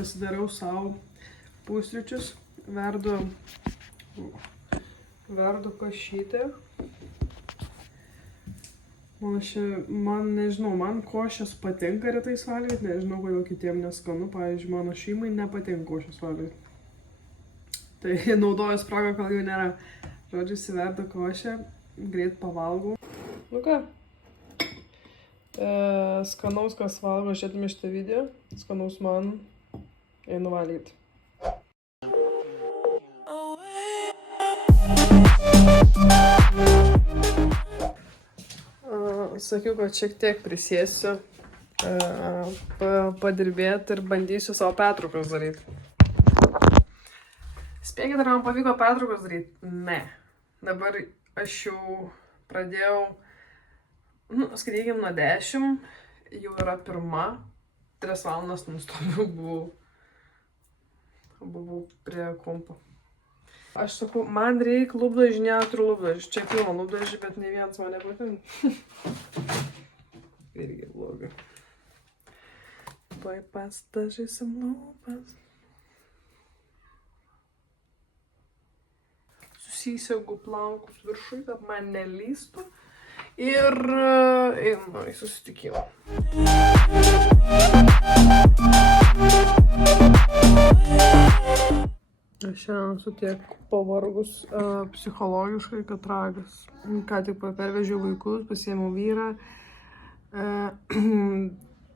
pasidariau savo pusryčius, verdu košytę. Man nežinau, man košės patinka rytais valgyti, nežinau, kodėl kitiem neskanu, pavyzdžiui, mano šeimai nepatinka košės valgyti. Tai naudoju spragą, kol jų nėra. Žodžiu, įsiverdu košę, greit pavalgau. Nu ką, skanaus, kas valgo, žiūrėtume šitą video, skanaus man, einu valgyti. Sakiau, kad šiek tiek prisėsiu, padirbėti ir bandysiu savo pertraukas daryti. Spėkit, ar man pavyko pertraukas daryti? Ne. Dabar aš jau pradėjau, skaitykim, nuo 10, jau yra 1, 3 valandas nustopiau, buvau prie kompo. Aš sakau, man reikia lūpdažį, neturiu lūpdažį. Čia pilna lūpdažį, bet ne vienas man nepatinka. Irgi blogai. Tuoj pasdažysim lūpas. Susisegu plaukus viršui, kad man nelystų. Ir einu į susitikimą. Aš šiandien esu tiek pavargus psichologiškai, kad ragas. Ką tik pervežiau vaikus, pasiėmiau vyrą.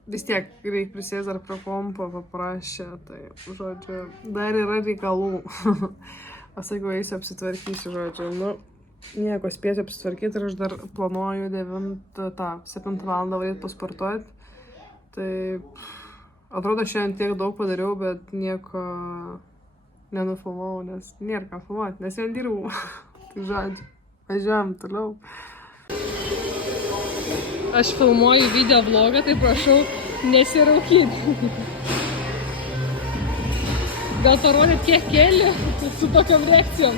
Vis tiek reikia prisėsti dar prie kompo, paprašė. Tai, žodžiu, dar yra reikalų. Aš sakiau, eisiu apsitvarkysiu, žodžiu. Nieko, spėsiu apsitvarkyti ir aš dar planuoju 7 valandą varyti pasportuoti. Tai atrodo, šiandien tiek daug padariau, bet nieko nenufilmavau, nes nėra ką filmuoti, nes vien dirbau. Tai žodžiu, važiuojam toliau. Aš filmuoju video vlogą, tai prašau nesiraukyti. Gal parodyt, kiek keliu su tokiam reakcijom?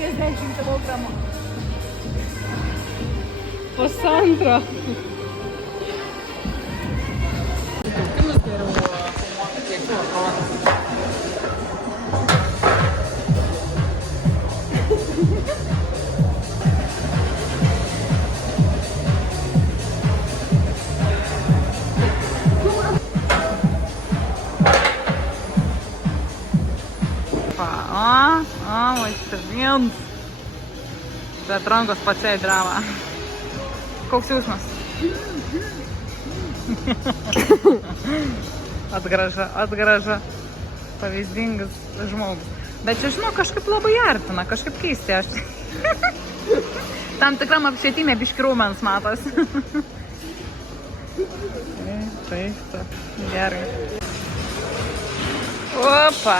50 kg. Pusantro. Pirmas geriau filmuoti, kiek tu atrodo. Viens. Bet rankos pačiai drama. Koks jausmas? Atgraža. Pavyzdingas žmogus. Bet čia, žinau, kažkaip labai artina, kažkaip keisti aš. Tam tikram apšvietime biški raumens matos. Taip. Gerai. Opa.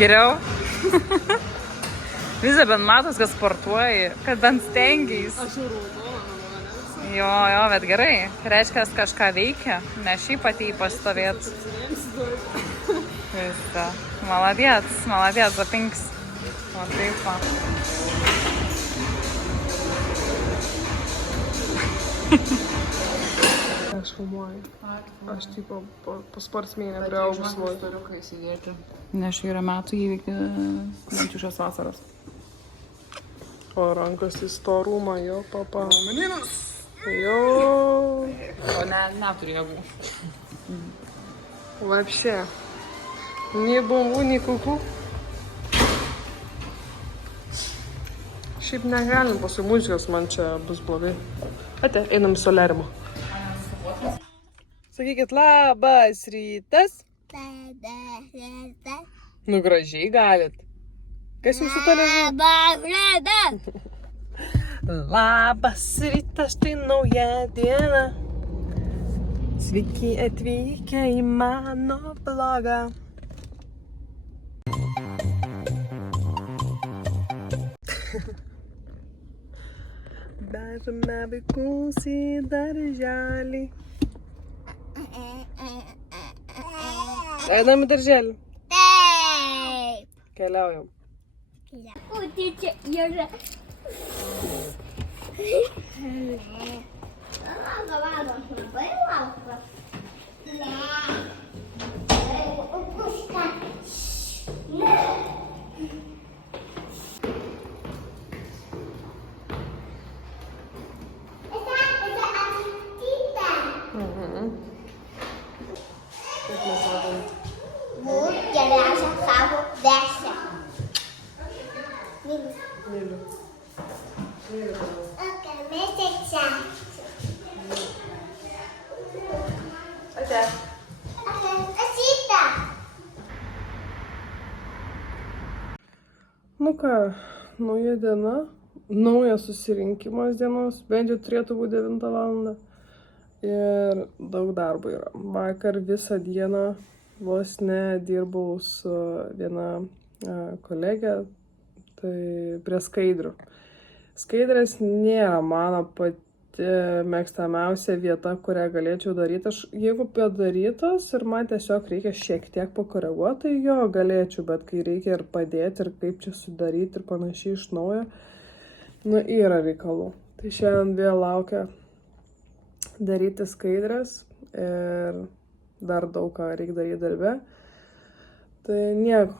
Geriau? Visą bent matos, kad sportuoji, kad bent stengiais. Aš jau raudona, Jo, bet gerai. Reiškia, kažką veikia, ne šiaip atėjai pastovėt. Viską. Maladėt, zapinks. O taip va. Aš filmuoju. Aš tipo po sportsmėnę priaugus svorio. Nes yra metų įvykį bent šios vasaros. O rankos į storumą, jo, papa. Minus! Jo. O neturi jėgų. Вообще. Nei bombų, nei kukų. Šiaip negalim paskui muzikos, man čia bus blogai. Ate, einam į soliarimą. Sakykit, labas rytas. Nu, gražiai galit. Kas jūsų toliau? Labas rytas. Labas rytas, tai nauja diena. Sveiki atvykę į mano blogą. Vežame vaikus į darželį. Einam į darželį. Taip. Keliaujam. O, tai čia yra. Valgo, aš labai laukiu. Kaip mes sakom. Geriausia savo dešę. Myliu. Myliu. Mėsėčia. Ate. Asyta. Nu ką, nauja diena, naujas susirinkimas dienos, bent jau turėtų būti 9 valandą. Ir daug darbo yra. Vakar visą dieną vos nedirbau su viena kolegė, tai prie skaidrių. Skaidrės nėra mano pati mėgstamiausia vieta, kurią galėčiau daryti. Aš jeigu padarytos ir man tiesiog reikia šiek tiek pakoreguoti, tai jo galėčiau, bet kai reikia ir padėti, ir kaip čia sudaryti ir panašiai iš naujo, nu yra reikalų. Tai šiandien vėl laukia daryti skaidrės ir dar daug ką reikia daryti darbe. Tai nieko,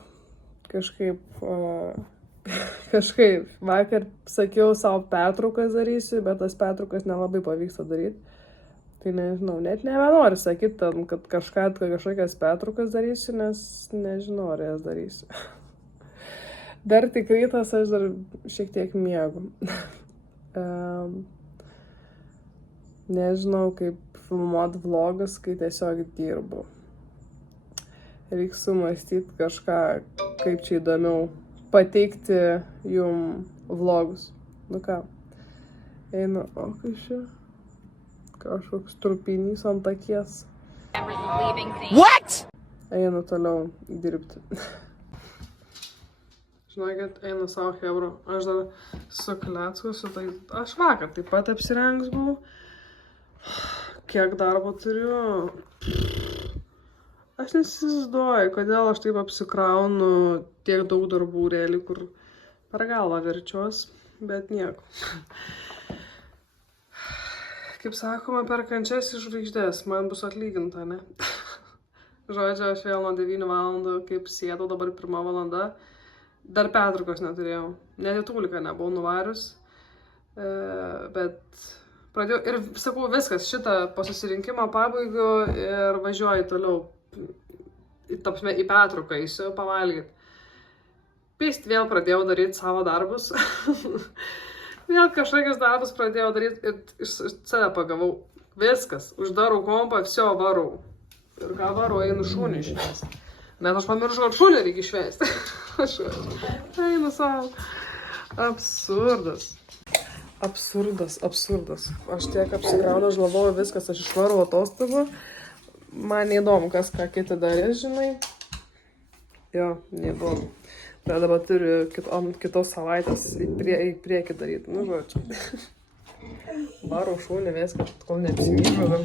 kažkaip vakar sakiau savo pertraukas darysiu, bet tas pertraukas nelabai pavyksta daryti. Tai nežinau, net nebenoriu sakyti, kad kažkokias pertraukas darysiu, nes nežinau, ar jas darysiu. Dar tik rytas, aš dar šiek tiek miegu. Nežinau, kaip filmuoti vlogus, kai tiesiog dirbu. Reikia sumastyti kažką, kaip čia įdomiau pateikti jum vlogus. Nu ką, einu, o kas čia? Kažkoks trupinys ant akies. What? Einu toliau dirbti. Žinokit, einu savo hebro. Aš dar su kleckusiu, tai aš vakar taip pat apsirengus buvau. Kiek darbo turiu. Aš nesizduoju, kodėl aš taip apsikraunu tiek daug darbų realiai, kur per galvą verčiuos, bet nieko. Kaip sakoma, per kančias iš žvaigždės, man bus atlyginta, ne? Žodžiu, aš vėl nuo 9 valandų, kaip sėdau, dabar 1 valanda, dar pertraukos neturėjau. Net į tūliką nebuvau nuvarius, bet pradėjau ir sakau, viskas, šitą po susirinkimo pabaigiu ir važiuoju toliau. Į pertrauką eisiu pavalgyti. Pist vėl pradėjau daryti savo darbus. Vėl kažkokius darbus pradėjau daryti ir iš save pagavau. Viskas, uždarau kompą, viso varau. Ir ką varau, einu šunį išvesti. Net aš pamiršau, kad šunį reikia išvesti. Aš einu savo. Absurdas. Absurdas. Aš tiek apsikraunu, aš galvoju, viskas, aš išvarau atostogų. Man neįdomu, kas ką kiti darys, žinai. Jo, neįdomu. Bet dabar turiu kitos savaitės į priekį daryti. Nu, žodžiu. Varau šunį, viskas, kol neapsimyžu.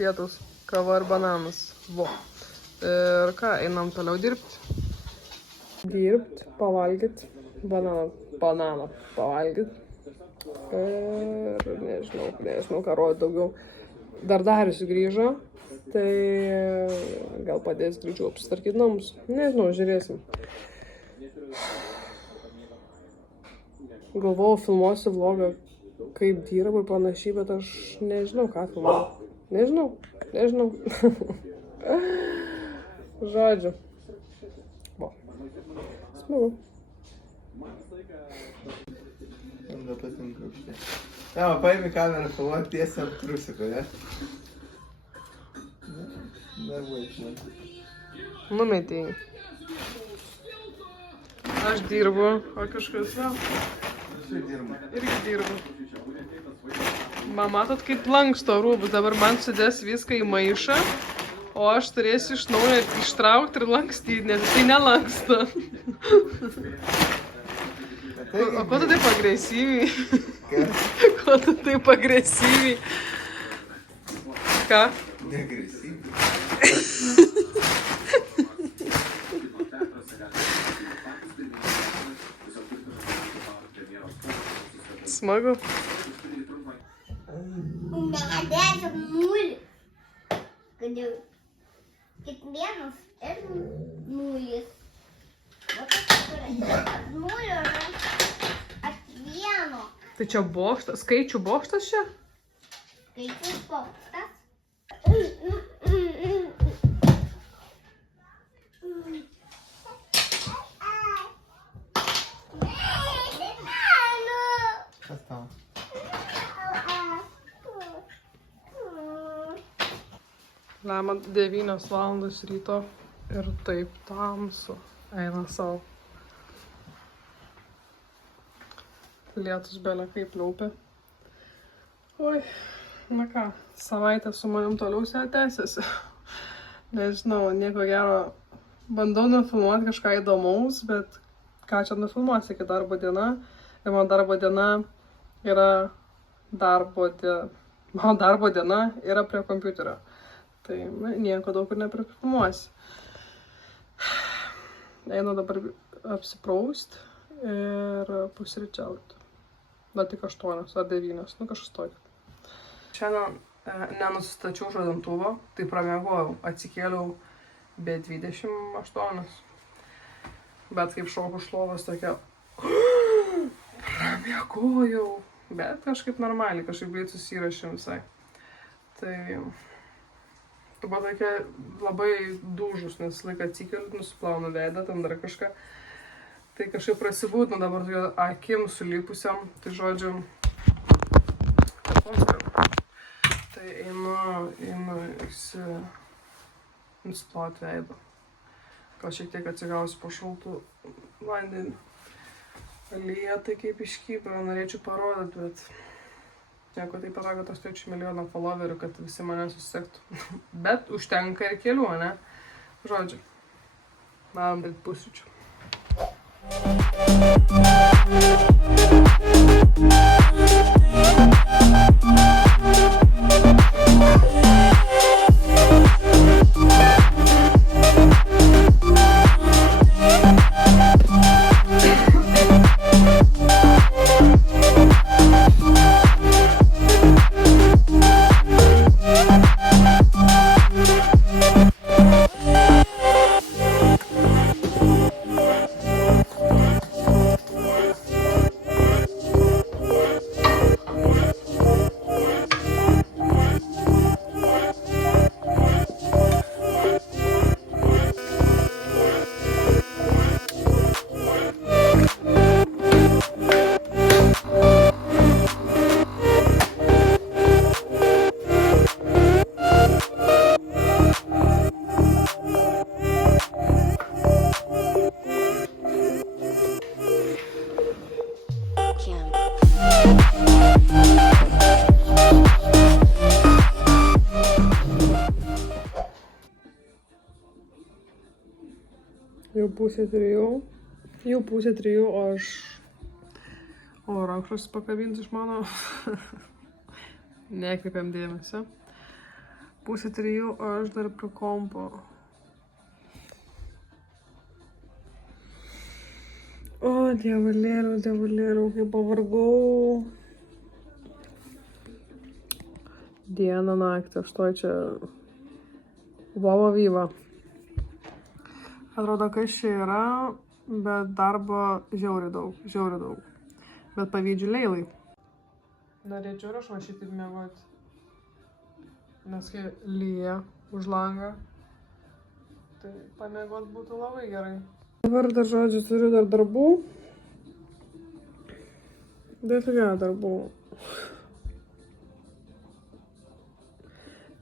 Pietus, kava ir bananas. Vo. Ir ką, einam toliau dirbti. Pavalgyti. Bananą pavalgyti. Ir nežinau, ką rodyti daugiau. Dar Darius grįžo, tai gal padės greičiau apsitvarkyti namus. Nežinau, žiūrėsim. Galvojau, filmuosiu vlogą, kaip dirbu ir panašiai, bet aš nežinau, ką filmuoju. Nežinau. Žodžiu. Vo. Smagu. Man patinka už tai. Ja, paimi kamerą filmuoti tiesiai ant trusiko, ne? Darbo išmant. Numetėjai. Aš dirbu, o kažkas vėl. Irgi dirbu. Matot, kaip lanksto rūbus. Dabar man sudės viską į maišą, o aš turėsiu iš naujo ištraukti ir lankstyti, nes tai nelanksto. O ko tu taip agresyviai? Ko tu taip agresyviai? Ką? Neagresyviai. Smagu. 10 nulis. Kad jau kiekvienas ir nulis. O kas yra? Nulio yra ant vieno. Tai čia bokštas, skaičių bokštas čia? Skaičius bokštas. Kas tau? Lemia 9 valandos ryto ir taip tamsu. Eina savo. Lietus belia kaip liaupia. Oi, na ką, savaitė su manim toliau tęsiasi. Nežinau, nieko gero. Bandau nufilmuoti kažką įdomaus, bet ką čia nufilmuosi iki darbo diena. Ir mano darbo diena yra mano darbo diena yra prie kompiuterio. Tai nieko daug ir neprifilmuosi. Einu dabar apsipraust ir pusryčiauti. Bet tik 8 ar 9, kažkas tokio. Šiandien nenusistačiau žadintuvo, tai pramiegojau, atsikėliau be 28. Bet kaip šoku iš lovos tokia, pramiegojau, bet kažkaip normaliai, kažkaip greit susirašėm visai. Tai buvo tokia labai dūžus, nes laiką atsikeliu, nusiplaunu veidą, ten dar kažką. Tai kažkaip prasibūdinu dabar tokia akim sulipusiam, tai žodžiu, tai einu nusiplauti veidą. Gal šiek tiek atsigausiu po šaltų vandenį. Lyja tai kaip iškybra, norėčiau parodyti, bet nieko taip yra, kad aš turėčiau milijoną followerių, kad visi mane susektų. Bet užtenka ir kelių, ne? Žodžiu, man daryti pusryčių. Jau pusė 3, o rankšluostis pakabinti iš mano. Nekreipiam dėmesio. Pusė 3, o aš dar prie kompo. O, dievulėliau, kaip pavargau. Dieną, naktį, aš toj čia vova vyva. Atrodo, kas čia yra, bet darbo žiauriai daug. Bet pavydžiu Leilai. Norėčiau ir aš va šitaip miegoti. Nes kai lyja už langą, tai pamiegot būtų labai gerai. Dabar dar žodžiu turiu dar darbų. Dafiga darbų.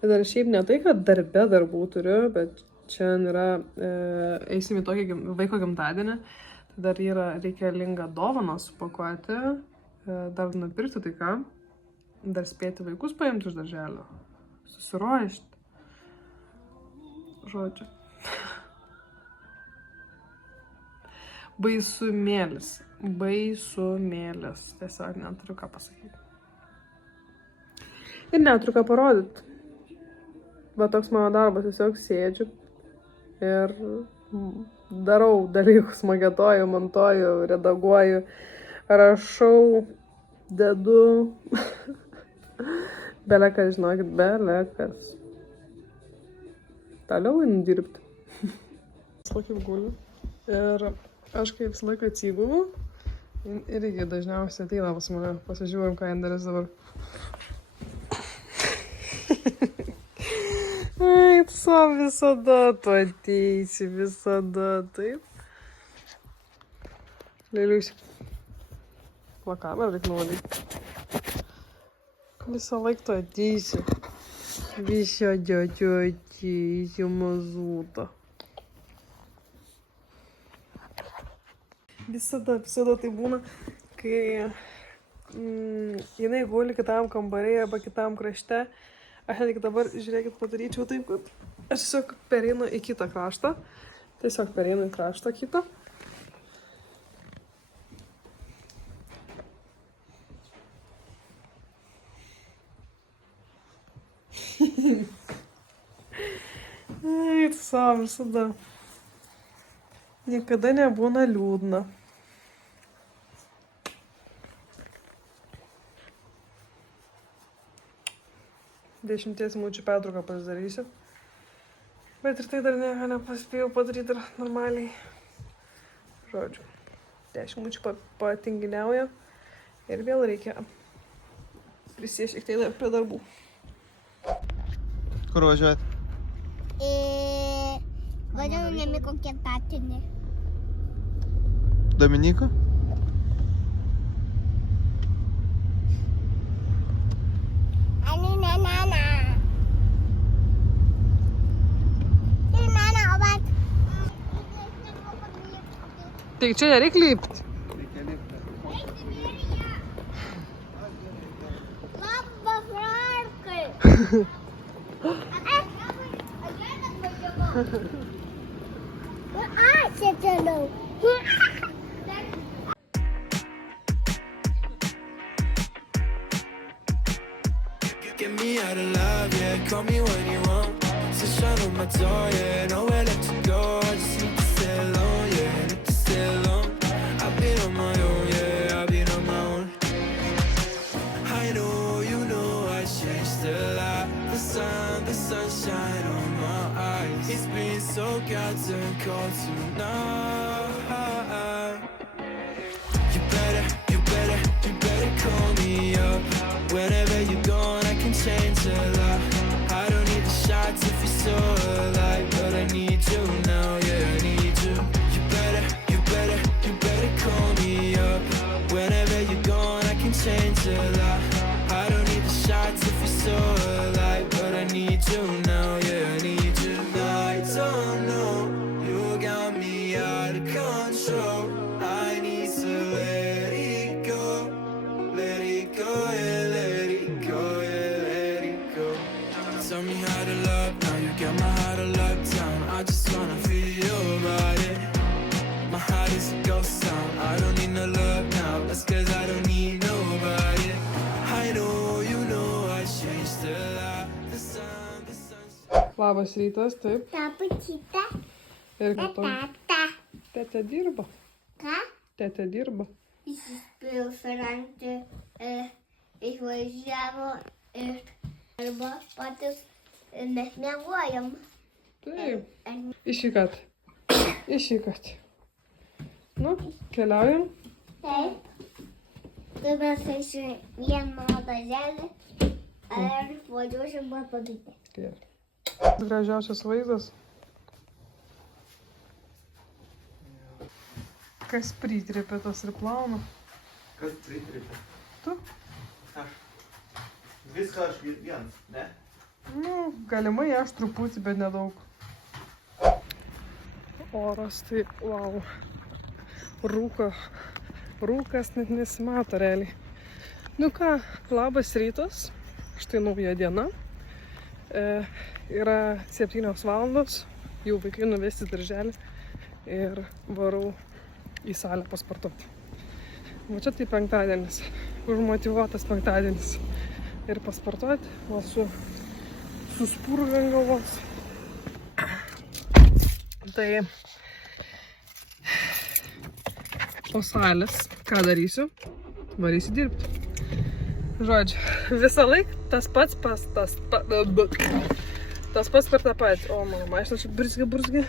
Ir dar šiaip ne tai, kad darbe darbų turiu, bet čia yra, eisim į tokį vaiko gimtadienį, tai dar yra reikalinga dovaną supakuoti, dar nupirkti tai ką, dar spėti vaikus paimti iš darželio, susiruošti, žodžiu. Baisumėlis, tiesiog neturiu ką pasakyti. Ir neturiu ką parodyti, bet toks mano darbas, tiesiog sėdžiu ir darau dalykus, maketuoju, montuoju, redaguoju, rašau, dedu, Belekas, žinokit, belekas. Toliau einu dirbti. Visą kaip guliu. Ir aš kaip visą laiką atsiguliu. Irgi dažniausiai ateina pas mane. Pasižiūrim, ką jin darys dabar. Ai, tu visada tu ateisi, visada, taip. Lėliusi. Kamerą reikia nuvalyti. Visą laiką tu ateisi. Visada tu ateisi, mazuta. Visada tai būna, kai jinai guli kitam kambarėje arba kitam krašte. Aš netgi dabar, žiūrėkit, padaryčiau taip, kad aš tiesiog pereinu į kitą kraštą. Tiesiog pereinu į kraštą kitą. Ai, tu savo visada. Niekada nebūna liūdna. Dešimties minučių pertrauką pasidarysiu. Bet ir tai dar nieko nepaspėjau padaryti ir normaliai. Žodžiu, 10 minučių patinginiauja ir vėl reikia prisėsti šiek tiek prie darbų. Kur važiuojat? Važiuojame kokią tatinį. Dominyko? Tai čia nereikia lipti. Labas varkai. Ačiū toliau. Get me out of love, yeah, call me when you want. Sunshine on my door, yeah, nowhere left to go. I just need to stay alone, yeah, need to stay alone. I've been on my own, yeah, I've been on my own. I know, you know, I changed a lot. The sunshine on my eyes. It's been so goddamn cold tonight. You better call me up. Whenever you're gone, I can change a lot. I don't need the shots if you're so alive, but I need you now, yeah, I need you. You better call me up. Whenever you're gone, I can change a lot. I don't need the shots if you're so alive, but I need you now, yeah, I need you. I don't know, you got me out of control. I need to let it go, yeah, let it go, yeah, let it go. Tell me how to love, now you got my heart on lockdown. I just wanna feel your body. My heart is a ghost town, I don't need no love now. That's cause I don't need nobody. I know, you know, I changed a lot. The sun. Labas rytas, taip. Tapučyta. Ir ką to? Tata. Tete dirba. Ką? Tete dirba. Įsispėjau surengti, išvažiavo ir arba patys mes mėgojam. Taip. Išvykat. Nu, keliaujam. Taip. Tai mes iš vieno darželį ir važiuosim padaryti. Gerai. Gražiausias vaizdas. Kas pritrėpė tas ir plauna? Kas pritrėpė? Tu? Aš. Viską aš vienas, ne? Nu, galimai aš truputį, bet nedaug. Oras tai, wow. Rūkas net nesimato realiai. Nu ką, labas rytas. Štai nauja diena. Yra 7 valandos. Jau vaikai nuvesti darželį. Ir varau į salę pasportuoti. Va čia tai penktadienis. Užmotyvuotas penktadienis. Ir pasportuoti. Va su spurga ant galvos. Tai po salės, ką darysiu? Varysiu dirbti. Žodžiu, visą laiką tas pats per tą patį. O, mano mašina čia burzgi.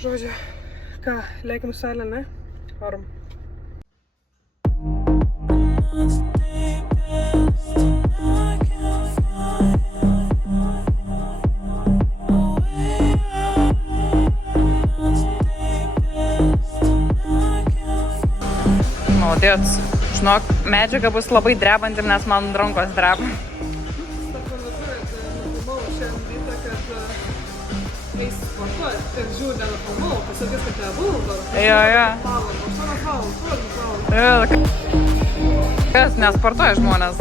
Žodžiu, ką, leikim salę, ne? Varom. Молодец. Žinok, medžiaga bus labai drebanti, nes man rankos dreba. Kas nesportuoja žmonės?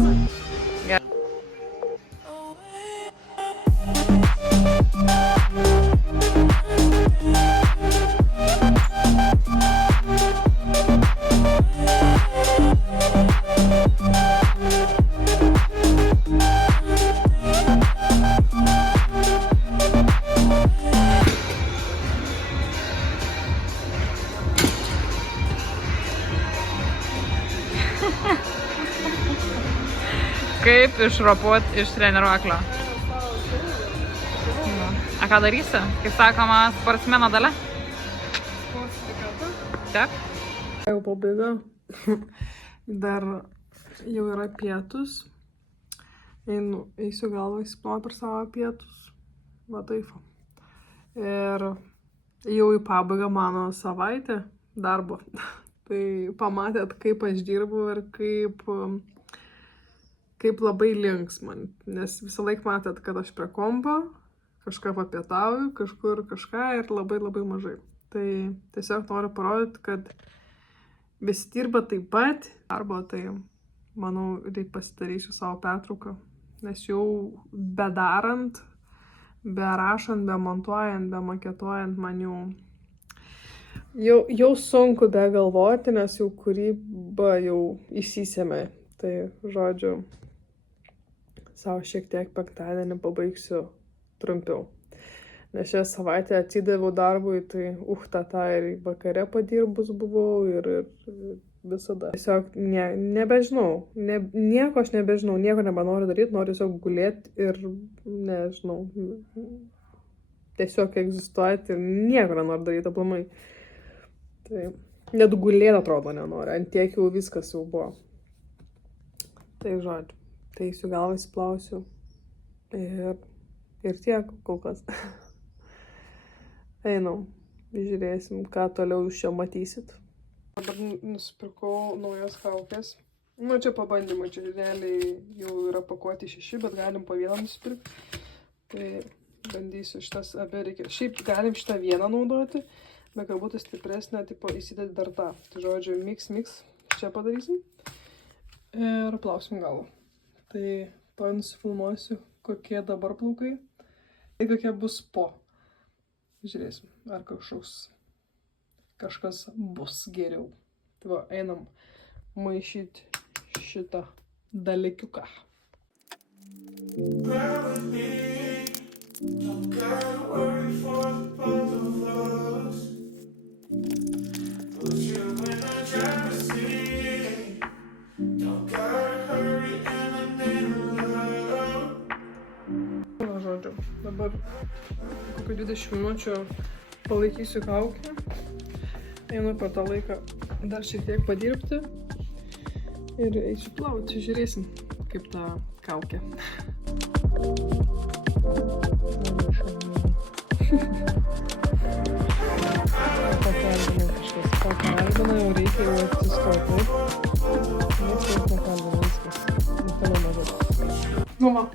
Kaip išropuot iš treniruoklio? A ką darysi? Kaip sakoma, sportsmeno dalia? Taip. Jau pabaiga. Dar jau yra pietus. Eisiu galvą įsiplauti per savo pietus. Va taip. Ir jau į pabaigą mano savaitė darbo. Tai pamatėt, kaip aš dirbu ir kaip labai linksma, nes visą laiką matėt, kad aš prie kompo, kažką papietauju, kažkur kažką ir labai mažai. Tai tiesiog noriu parodyti, kad visi dirba taip pat, arba tai, manau, reikia pasidarysiu savo pertrauką, nes jau bedarant, berašant, bemontuojant, bemaketuojant, man jau sunku begalvoti, nes jau kūryba jau įsisėmė. Tai, žodžiu, savo šiek tiek penktadienį pabaigsiu trumpiau. Nes šią savaitę atsidaviau darbui, tai ir vakare padirbus buvau ir visada. Tiesiog nebežinau, nieko aš nebežinau, nieko nebenoriu daryti, noriu tiesiog gulėti ir, nežinau, tiesiog egzistuoti ir nieko nenoriu daryti aplamai. Tai net gulėti atrodo nenoriu, ant tiek jau viskas jau buvo. Tai žodžiu, tai eisiu galvą įsiplausiu ir tiek kol kas. Einam, žiūrėsim, ką toliau jūs čia matysit. Dabar nusipirkau naujas kaukės. Nu, čia pabandymai, čia realiai jau yra pakuoti 6, bet galim po vieną nusipirkti. Tai bandysiu šitas abi reikia. Šiaip galim šitą vieną naudoti, bet kad būtų stipresnė, tipo įsidėti dar tą. Tai žodžiu, mix, čia padarysim. Ir plausim galvą. Tai to nusifilmuosiu, kokie dabar plaukai ir kokie bus po. Žiūrėsim, ar kažkas bus geriau. Tai va, einam maišyti šitą dalykiuką. Dabar kokių 20 minučių palaikysiu kaukę. Einu per tą laiką dar šiek tiek padirbti ir eisiu plauti. Žiūrėsim, kaip ta kaukė. Pakalbina, jau reikia jau atsistoti. Nes jau pakalbina viskas. Toliau mažai. Nu va,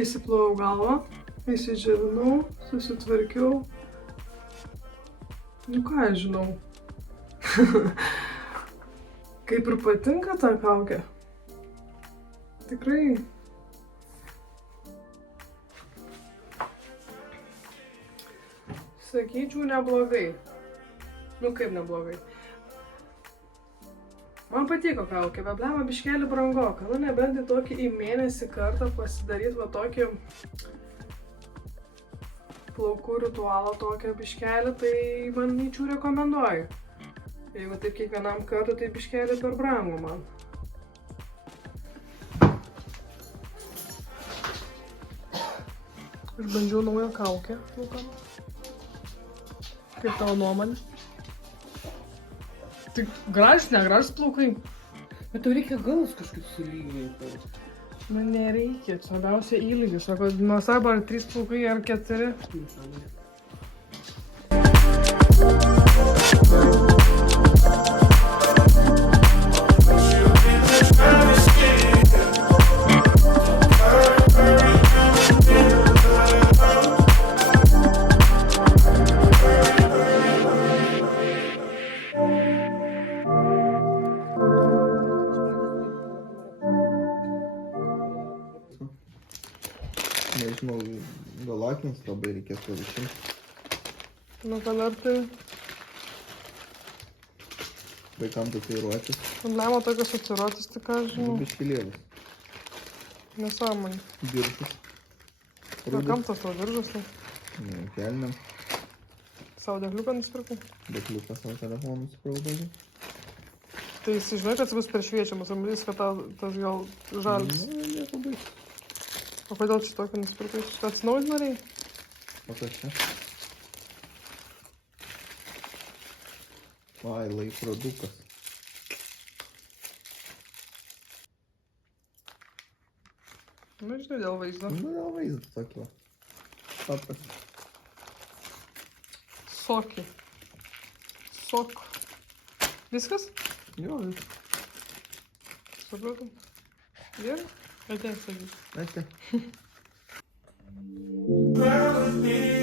įsiplovau galvą. Įsidžiavinau, susitvarkiau. Nu ką aš žinau. Kaip ir patinka ta kaukė. Tikrai. Sakyčiau, neblogai. Nu kaip neblogai. Man patiko kaukė, bet blema biškelį brangoka. Nu nebent į tokį į mėnesį kartą pasidaryt va tokį plaukų ritualą tokią biškelį, tai manyčiau rekomenduoju. Jeigu taip kiekvienam kartui, tai biškelį per brangu man. Išbandžiau naują kaukę plaukam. Kaip tavo nuomonė? Tik gražus, negražus plaukai. Bet tau reikia galus kažkaip sulyginti. Man nereikia, svarbiausia įlygis. Sako, nesvarbu ar 3 plaukai ar 4. Nežinau, gal akins labai reikėtų išimti. Nu, ką dar tai? Vaikam tatuiruotis. Problema tokios atsiruotis, tai ką aš žinau. Biškilėlis. Nesąmonė. Diržas. Kam tas tavo diržas? Tai? Kelniam. Savo dėkliuką nusipirkai? Dėkliuką savo telefoną nusipirkau. Tai jis žinai, kad jis bus peršviečiamas, ar matys, kad tas gal žalis. Nieko baisu. O kodėl čia tokį nusipirkai? Šitą atsinaujinti norėjai? O kas čia? Ai, laikrodukas. Nu, žinai, dėl vaizdo. Nu, gal vaizdas tokio. Paprastas. Sokį. Sok. Viskas? Jo, viskas. Supratom? Gerai? Ateik, sakyk. Ačiū. Melody.